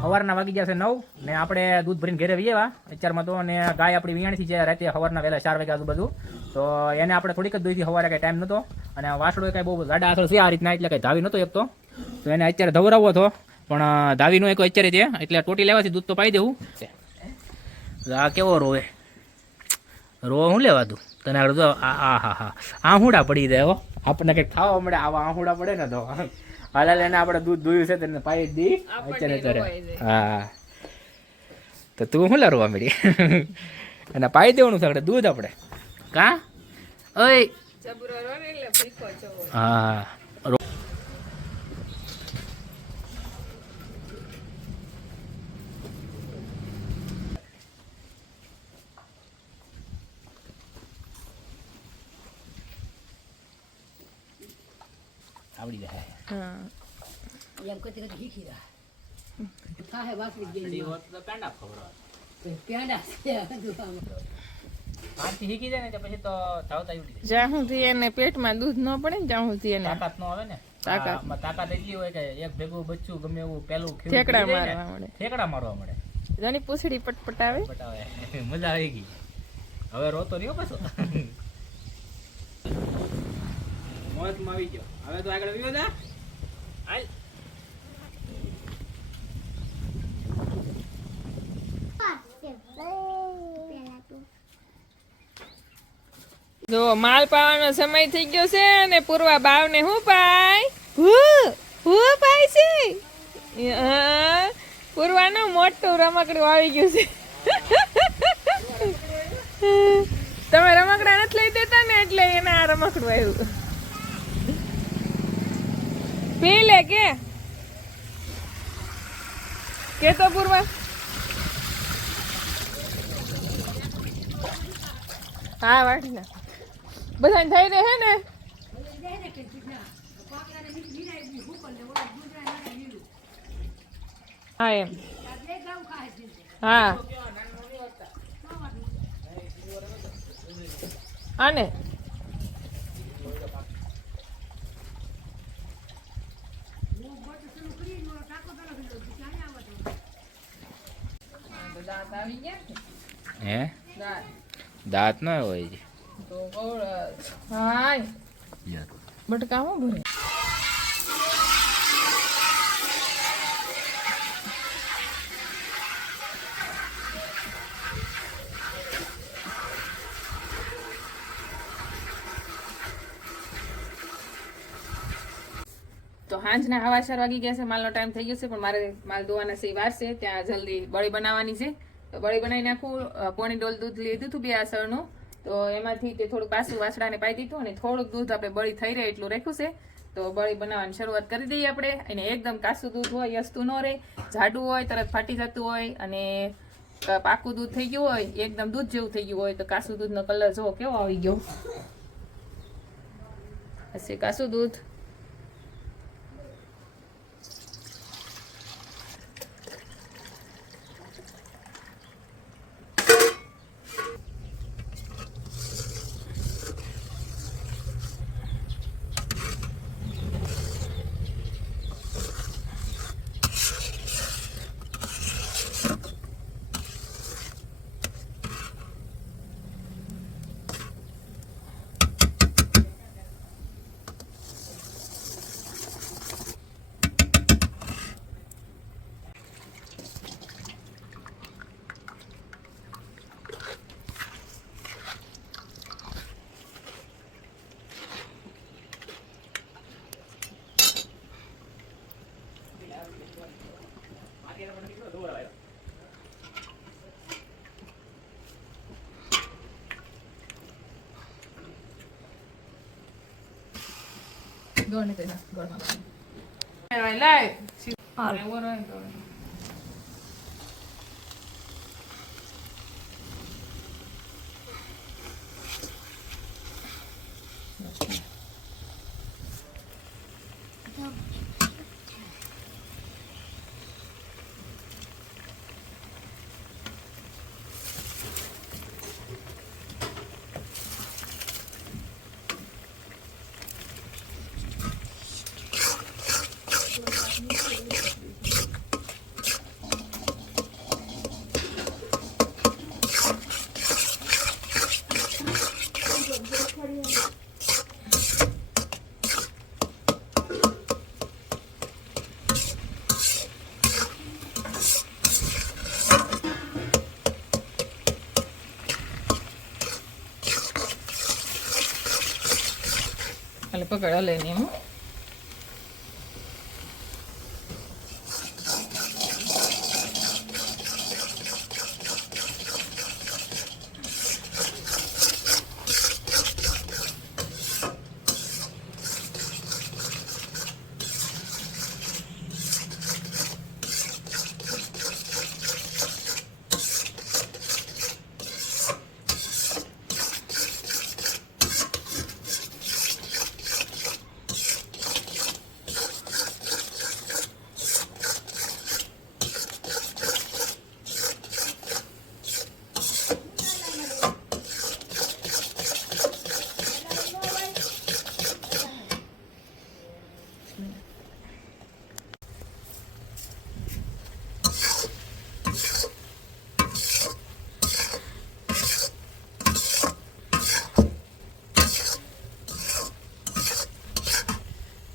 સવારના વાગી જશે 9 ને આપણે દૂધ ભરીને ઘરે વીએવા અત્યારમાં તો. અને ગાય આપણી વિયાણીથી છે રાતે સવારના વહેલા 4 વાગ્યા આજુબાજુ. તો એને આપણે થોડીક જ દોઈથી સવારે કંઈ ટાઈમ નહોતો. અને વાસળો કંઈ બહુ જાડા આસળ છે આ રીતના, એટલે કંઈ ધાવી નહોતો એક તો એને અત્યારે ધવરાવવો હતો પણ ધાવીનો એક અત્યારે છે એટલે ટોટી લેવાથી દૂધ તો પાઈ દેવું. આ કેવો રોવે શું લેવાતું તને આગળ જો. હા આહુડા પડી જાય હો, આપણને કંઈક ખાવા મળે આવા આહુડા પડે ને તો હાલ એને આપણે દૂધ દોયું છે તેને પાઈ દી અત્યારે. હા તો તું શું લારવા મળી અને પાઈ દેવાનું છે દૂધ આપણે કા ઓય. હા આવડી જાય. હા એમ કતી કતી શીખી રહ્યા. હા હે વાત વિજ્ઞાન ઈ હોત તો પેંડા ખવરાવ. પેંડા આથી શીખી જાય ને પછી તો ધાવતા ઉડી જાય. જ્યાં સુધી એને પેટમાં દૂધ ન પડે ને ત્યાં સુધી એને તાકાત ન આવે ને. તાકાત એટલી હોય કે એક ભેગું બચ્ચું ગમે એવું પેલું ઠેકડા મારવા મળે. ઠેકડા મારવા મળે. જાની પૂછડી પટપટાવે મજા આવી ગઈ. હવે રોતો રહ્યો પાછો. મોજમાં આવી ગયો. હવે તો આગળ વિયો જા. હાલ જો માલ પાવાનો સમય થઈ ગયો છે અને પૂર્વા બાવને હું પાય હું પાય છે. પૂર્વાનું મોટું રમકડું આવી ગયું છે. તમે રમકડા નથી લઈ દેતા ને એટલે એને આ રમકડું આવ્યું. પી લે કે તો પૂર્વા. હા વાટી ના બધાને થઈ રહે ને. હા એમ હા આને હે દાંત ના હોય તો હાય બટકા હું ભરે. તો હાંજના 4:15 વાગી ગયા છે. માલનો ટાઈમ થઈ ગયો છે પણ મારે માલ ધોવાના છે વાર છે. ત્યાં જલ્દી બળી બનાવવાની છે તો બળી બનાવી નાખું. પોણી ડોલ દૂધ લીધું હતું 2 આસળનું તો એમાંથી તે થોડુંક પાછું વાસડાને પાઈ દીધું અને થોડુંક દૂધ આપણે બળી થઈ રહે એટલું રાખ્યું છે. તો બળી બનાવવાની શરૂઆત કરી દઈએ આપણે. અને એકદમ કાચું દૂધ હોય યસતું ન રહે, જાડું હોય તરત ફાટી જતું હોય અને પાકું દૂધ થઈ ગયું હોય એકદમ દૂધ જેવું થઈ ગયું હોય તો કાચું દૂધનો કલર જો કેવો આવી ગયો હશે. કાચું દૂધ ગોળ નીકળી ના ગોળમાં લાય હા એવો રહે તો ખાલી પકડ હલે નહીં એમ.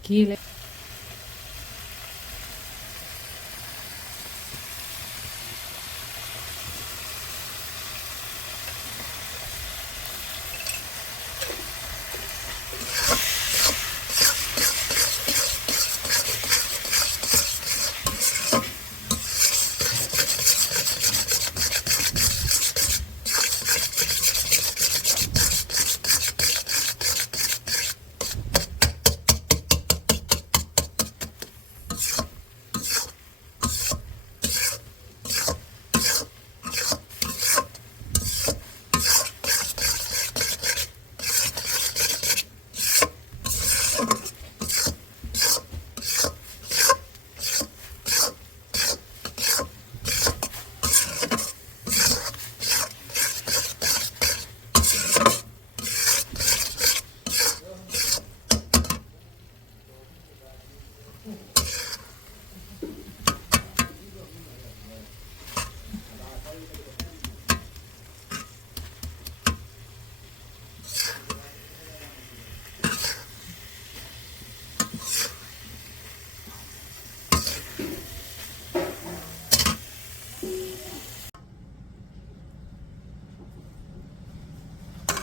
ઘી લે